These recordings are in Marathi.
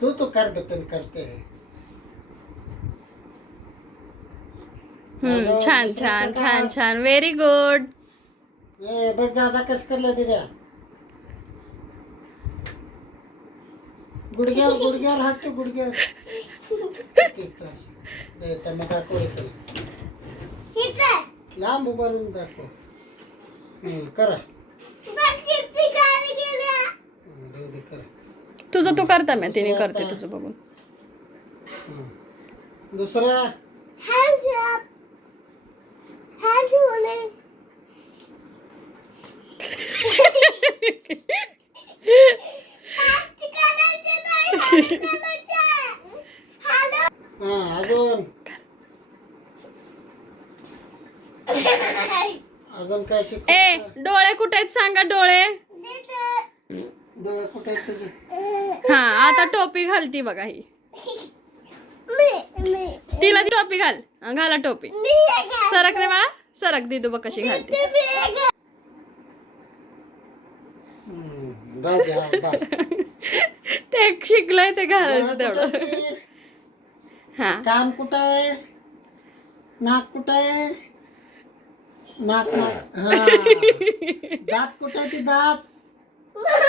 तू तो कर ग करते हम्म छान छान छान छान व्हेरी गुड ए बघ दादा कस करलं दिल्या गुडघ्यावर गुडघ्यावर हात तू गुडघ्यावर मग दाखव रे तरी. लांब उभारून दाखव हम्म, करा। हम्म, देऊ दे करा। तुझं तू करता मी तिने करते तुझं बघून. दुसरा? हा अजून? अजून काय ए? डोळे कुठे आहेत सांगा डोळे? डोळे कुठे आहेत तुझे? हा आता टोपी घालती बघा ही. तिला ती टोपी घाल. हा, घाला टोपी. सरक रे बाळा. सरक दिदू बघ कशी घालते. दे ते शिकलंय ते घालायचं तेवढं? हा. कान कुठं आहे? नाक कुठं आहे? नाक नाक. हा. दात कुठे आहे ती दात?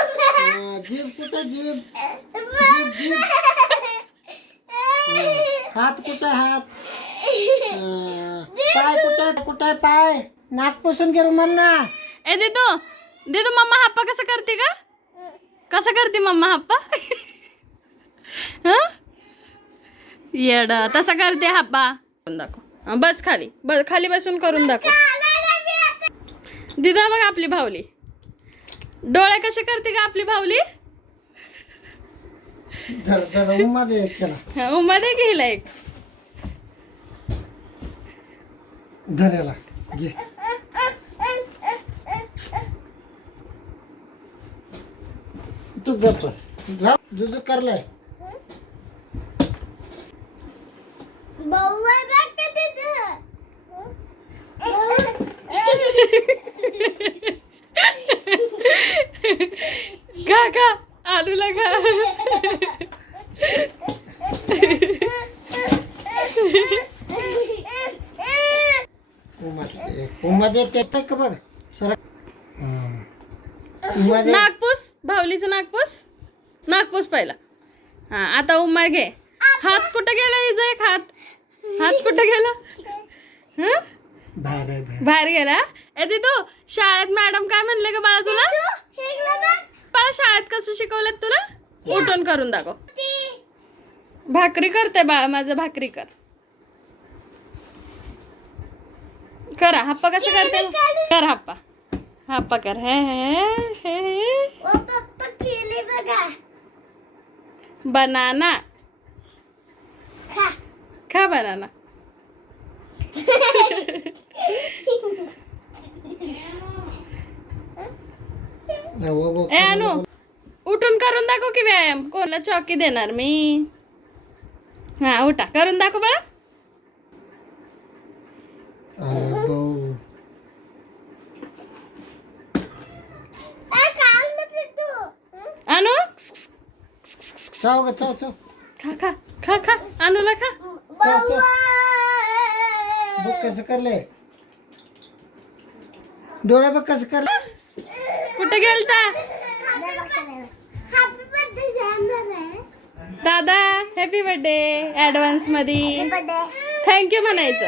हा, जीभ कुठे जीभ जीभ जीभ हा, हात कुठे हात? हा, पाय कुठे कुठे आहे पाय? नाक पुसून घे रुमाल ना ए दिदू दिदू मम्मा हप्पा कसं करते का कसं करते मम्मा हप्पा हं? येडा तसा करते हप्पा करून दाखव. हं, बस खाली. बस खाली बसून करून दाखव. दिदा बघ आपली भावली. डोळे कसे करते का आपली भावली जरा जरा उमा दे खेळा हं, उमध्ये घेला एक. धरेला घे. तू राह, जुजू करलाय. खा आलूला का बघ सर उमा दे नागपूस. भावलीचं नागपूस? नागपूस पहिला. हा आता उमा घे. हात कुठं गेला हिचा एक हात हात कुठं गेला? हं? बाहेर गेला? ए तू शाळेत मॅडम काय म्हणले का बाळा तुला? शाळेत कसं शिकवलं तुला? उठून करून दाखव. भाकरी करते बाळा माझं भाकरी कर. करा हप्पा कसं करते? कर हप्पा. हप्पा कर. हे हे हे बनाना. खा बनाना. ए अनु उठून करून दाखव की व्यायाम. कोणाला चौकी देणार मी? हा उठा. करून दाखव बाळा. अनु? खा खा खा खा. अनुला खा. बघ कसं करले डोळे बघ कसं करले कुठे गेलता? दादा हॅपी बर्थडे ऍडव्हान्समध्ये थँक्यू म्हणायचं.